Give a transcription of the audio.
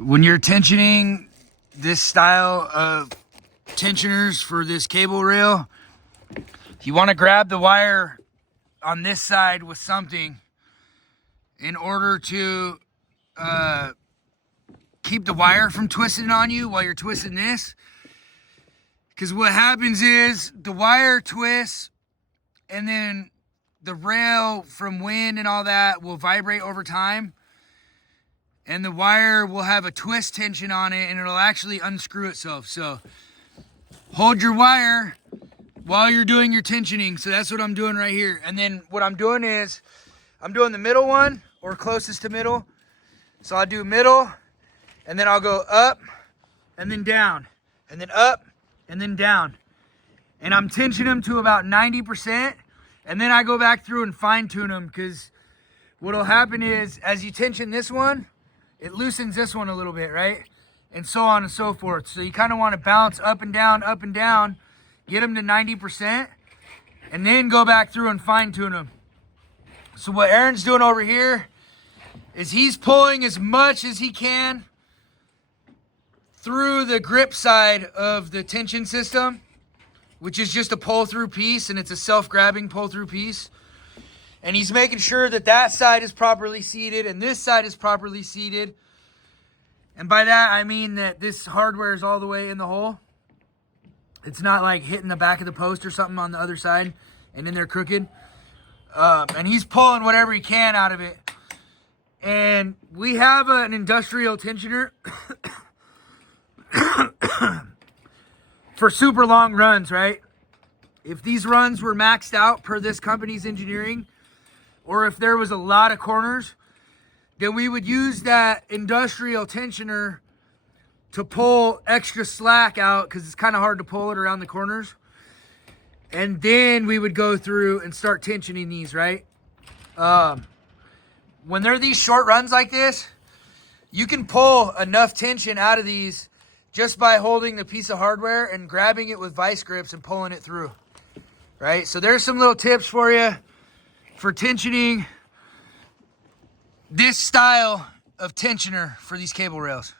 When you're tensioning this style of tensioners for this cable rail, you want to grab the wire on this side with something in order to keep the wire from twisting on you while you're twisting this. Because what happens is the wire twists and then the rail from wind and all that will vibrate over time. And the wire will have a twist tension on it and it'll actually unscrew itself. So hold your wire while you're doing your tensioning. So that's what I'm doing right here. And then what I'm doing is I'm doing the middle one or closest to middle. So I'll do middle and then I'll go up and then down and then up and then down. And I'm tensioning them to about 90%. And then I go back through and fine tune them, because what'll happen is as you tension this one, it loosens this one a little bit, right? And so on and so forth. So you kind of want to bounce up and down, get them to 90%, and then go back through and fine tune them. So what Aaron's doing over here is he's pulling as much as he can through the grip side of the tension system, which is just a pull-through piece, and it's a self-grabbing pull-through piece. And he's making sure that that side is properly seated and this side is properly seated. And by that, I mean that this hardware is all the way in the hole. It's not like hitting the back of the post or something on the other side and then they're crooked. And he's pulling whatever he can out of it. And we have an industrial tensioner for super long runs, right? If these runs were maxed out per this company's engineering, or if there was a lot of corners, then we would use that industrial tensioner to pull extra slack out, because it's kind of hard to pull it around the corners. And then we would go through and start tensioning these, right? When they're these short runs like this, you can pull enough tension out of these just by holding the piece of hardware and grabbing it with vice grips and pulling it through, right? So there's some little tips for you for tensioning this style of tensioner for these cable rails.